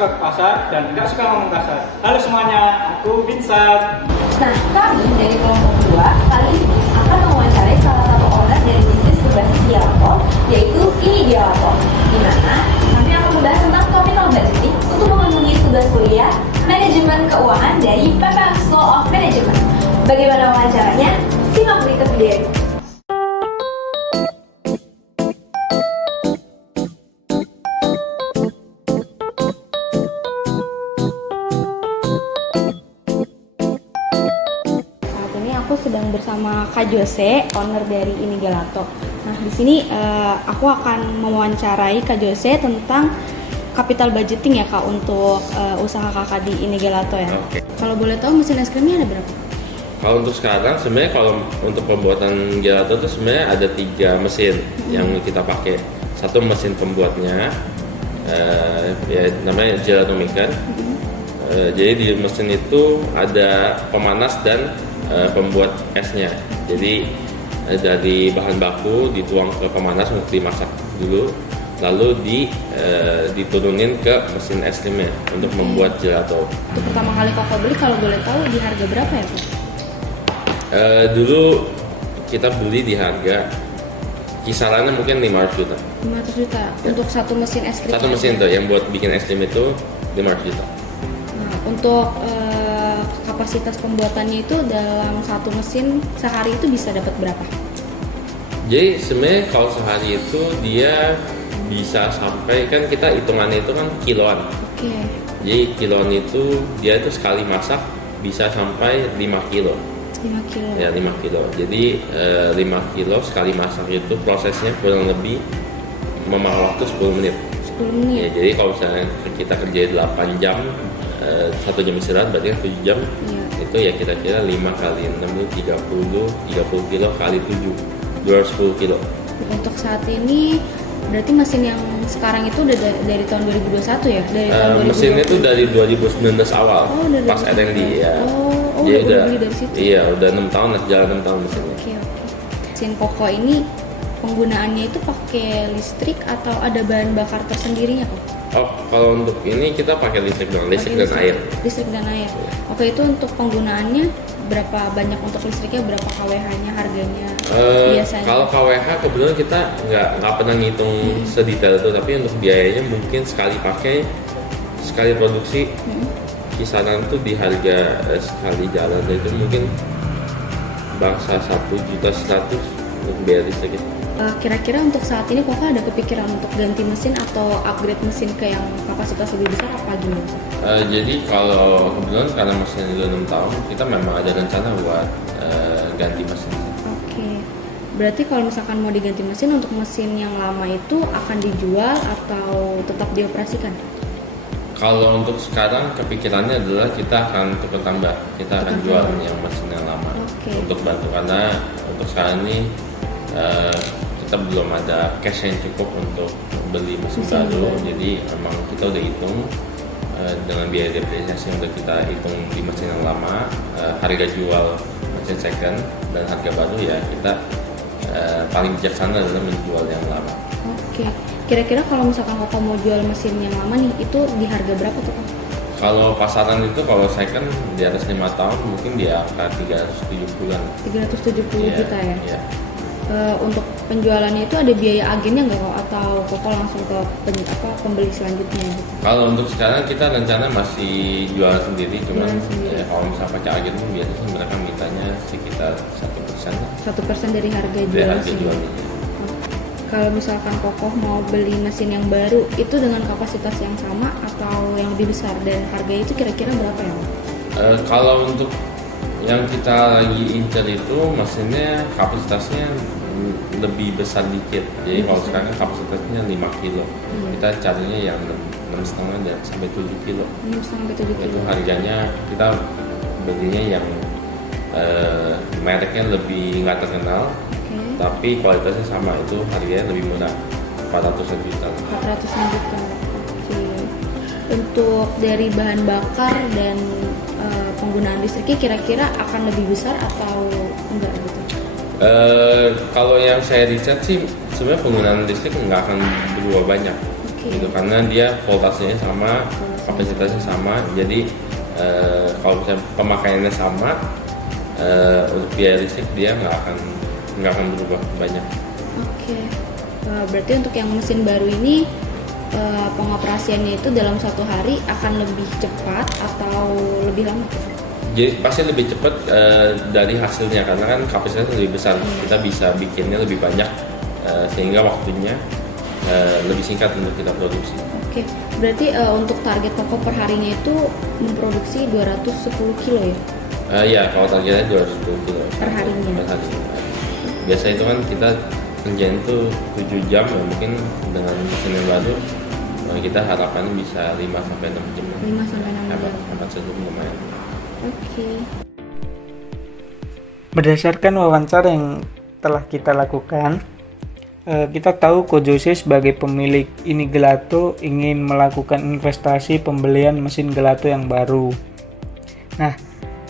suka ke pasar dan nggak suka ngomong kasar. Halo semuanya, aku Vincent. Nah, kami dari kelompok 2 kali ini akan mewawancarai salah satu owner dari bisnis berbasis Gelato, yaitu Ini Gelato, di mana kami akan membahas tentang capital budgeting untuk memenuhi tugas kuliah manajemen keuangan dari PPM School of Management. Bagaimana wawancaranya? Simak berikut video ini. Aku sedang bersama Kak Jose, owner dari Ini Gelato. Nah, di sini aku akan mewawancarai Kak Jose tentang capital budgeting ya Kak untuk usaha Kakak di Ini Gelato ya. Oke. Kalau boleh tahu mesin es krimnya ada berapa? Kalau untuk sekarang sebenarnya kalau untuk pembuatan gelato itu sebenarnya ada 3 mesin yang kita pakai. Satu mesin pembuatnya, ya namanya gelato maker. Jadi di mesin itu ada pemanas dan pembuat esnya. Jadi dari bahan baku dituang ke pemanas untuk dimasak dulu, lalu diturunin ke mesin es krimnya untuk membuat gelato. Untuk pertama kali Kakak beli, kalau boleh tahu di harga berapa ya Kak? Dulu kita beli di harga kisarannya mungkin 500 juta. 500 juta untuk satu mesin es krim. Satu mesin tuh yang buat bikin es krim itu 500 juta. Nah, untuk kapasitas pembuatannya itu dalam satu mesin sehari itu bisa dapat berapa? Jadi sebenarnya kalau sehari itu dia bisa sampai, kan kita hitungannya itu kan kiloan. Oke. Jadi kiloan itu dia itu sekali masak bisa sampai 5 kilo. 5 kilo. Ya 5 kilo. Jadi 5 kilo sekali masak itu prosesnya kurang lebih memakan waktu 10 menit. 10 menit. Ya, jadi kalau misalnya kita kerja 8 jam, 1 jam istirahat berarti kan 7 jam. Iya. Itu ya kira-kira 5 kali 6 itu 30 kilo kali 7 210 kilo. Untuk saat ini berarti mesin yang sekarang itu udah dari tahun 2021 ya? Dari tahun 2020. Mesinnya itu dari 2019 awal. Oh, dari pas 2019. R&D ya. Oh, Jadi udah beli dari situ. Iya, udah 6 tahun lah, jalan 6 tahun mesinnya. Oke. Mesin Koko ini penggunaannya itu pakai listrik atau ada bahan bakar tersendirinya kok? Oh, kalau untuk ini kita pakai listrik dan air. Listrik dan air. Oke, itu untuk penggunaannya berapa banyak untuk listriknya, berapa kWh-nya, harganya biasanya? Kalau kWh kebetulan kita nggak pernah ngitung sedetail itu, tapi untuk biayanya mungkin sekali pakai, sekali produksi kisaran tuh di harga sekali jalan itu mungkin bangsa 1.100.000 untuk biaya listriknya. Kira-kira untuk saat ini Koko ada kepikiran untuk ganti mesin atau upgrade mesin ke yang kapasitas lebih besar apa gimana? Jadi kalau kebetulan karena mesin udah 6 tahun, kita memang ada rencana buat ganti mesin. Oke, berarti kalau misalkan mau diganti mesin, untuk mesin yang lama itu akan dijual atau tetap dioperasikan? Kalau untuk sekarang kepikirannya adalah kita akan tukar tambah, kita akan jual yang mesin yang lama. Oke. Untuk bantu, karena untuk sekarang ini kita belum ada cash yang cukup untuk beli mesin baru. Jadi memang kita udah hitung dengan biaya depresiasi yang udah kita hitung di mesin yang lama, harga jual mesin second dan harga baru ya kita paling bijaksana adalah menjual yang lama. Oke, kira-kira kalau misalkan Koko mau jual mesin yang lama nih, itu di harga berapa tuh Kok? Kalau pasaran itu kalau second di atas 5 tahun mungkin di angka 370-an. 370 juta ya? Iya. Untuk penjualannya itu ada biaya agennya nggak kok, atau Koko langsung ke pembeli selanjutnya gitu? Kalau untuk sekarang kita rencana masih jualan sendiri, cuman Jualan sendiri. ya, kalau misalnya pakai agen pun biasanya mereka mintanya sekitar 1%. 1% dari harga Dari jual harga sendiri. jualnya. Kalau misalkan Koko mau beli mesin yang baru, itu dengan kapasitas yang sama atau yang lebih besar, dan harganya itu kira-kira berapa ya? Kalau untuk yang kita lagi incer itu mesinnya kapasitasnya lebih besar dikit. Jadi kalau sekarang kapasitasnya 5 kilo, kita carinya yang 6,5 dan sampai 7 kilo. 6,5-7 kilo. Itu harganya kita belinya yang mereknya lebih nggak terkenal, tapi kualitasnya sama, itu harganya lebih murah, 400 juta. 400 juta. Oke. Untuk dari bahan bakar dan penggunaan listriknya kira-kira akan lebih besar atau enggak gitu? Kalau yang saya riset sih sebenarnya penggunaan listrik nggak akan berubah banyak, gitu, karena dia voltasenya sama, kapasitasnya sama. Jadi kalau misalnya pemakaiannya sama, untuk biaya listrik dia nggak akan berubah banyak. Oke. Berarti untuk yang mesin baru ini pengoperasiannya itu dalam 1 hari akan lebih cepat atau lebih lama? Jadi pasti lebih cepat dari hasilnya, karena kan kapasitasnya lebih besar. Kita bisa bikinnya lebih banyak sehingga waktunya lebih singkat untuk kita produksi. Oke, berarti untuk target toko per harinya itu memproduksi 210 kilo ya? Iya, kalau targetnya 210 kilo Per harinya? Per hari. Biasa itu kan kita kerjain tuh 7 jam ya, mungkin dengan mesin yang baru kita harapannya bisa 5-6 jam. 5-6 jam. Hemat sejam lumayan. Oke. Berdasarkan wawancara yang telah kita lakukan, kita tahu Ko Jose sebagai pemilik ini gelato ingin melakukan investasi pembelian mesin gelato yang baru. Nah,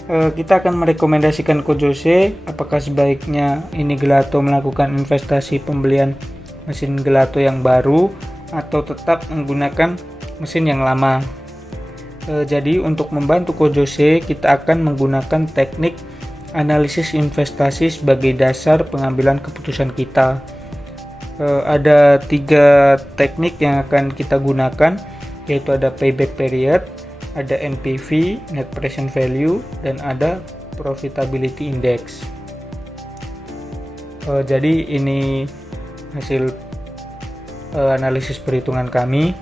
kita akan merekomendasikan Ko Jose apakah sebaiknya ini gelato melakukan investasi pembelian mesin gelato yang baru atau tetap menggunakan mesin yang lama. Jadi untuk membantu Ko Jose, kita akan menggunakan teknik analisis investasi sebagai dasar pengambilan keputusan kita. Ada 3 teknik yang akan kita gunakan, yaitu ada payback period, ada NPV, net present value, dan ada profitability index. Jadi ini hasil analisis perhitungan kami.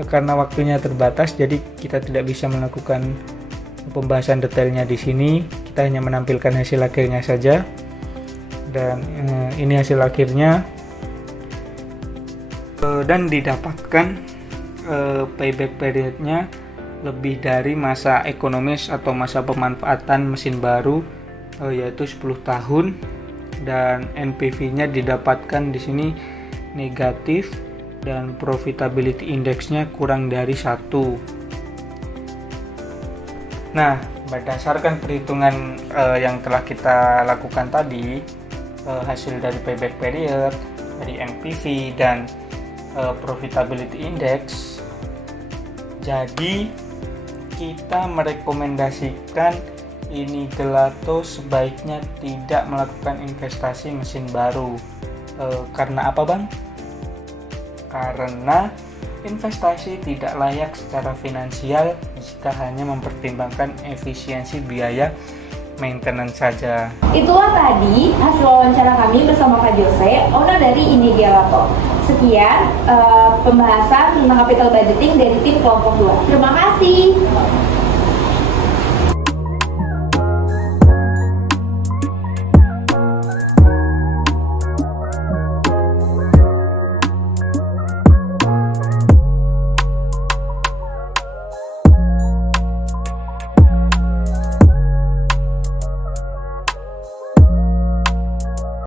Karena waktunya terbatas, jadi kita tidak bisa melakukan pembahasan detailnya di sini. Kita hanya menampilkan hasil akhirnya saja. Dan ini hasil akhirnya, dan didapatkan payback periodnya lebih dari masa ekonomis atau masa pemanfaatan mesin baru, yaitu 10 tahun, dan NPV-nya didapatkan di sini negatif dan profitability index-nya kurang dari 1. Nah, berdasarkan perhitungan yang telah kita lakukan tadi, hasil dari payback period, dari NPV, dan profitability index, jadi kita merekomendasikan ini gelato sebaiknya tidak melakukan investasi mesin baru. Karena apa, Bang? Karena investasi tidak layak secara finansial jika hanya mempertimbangkan efisiensi biaya maintenance saja. Itulah tadi hasil wawancara kami bersama Kak Jose, owner dari Ini Gelato. Sekian pembahasan tentang capital budgeting dari tim kelompok 2. Terima kasih.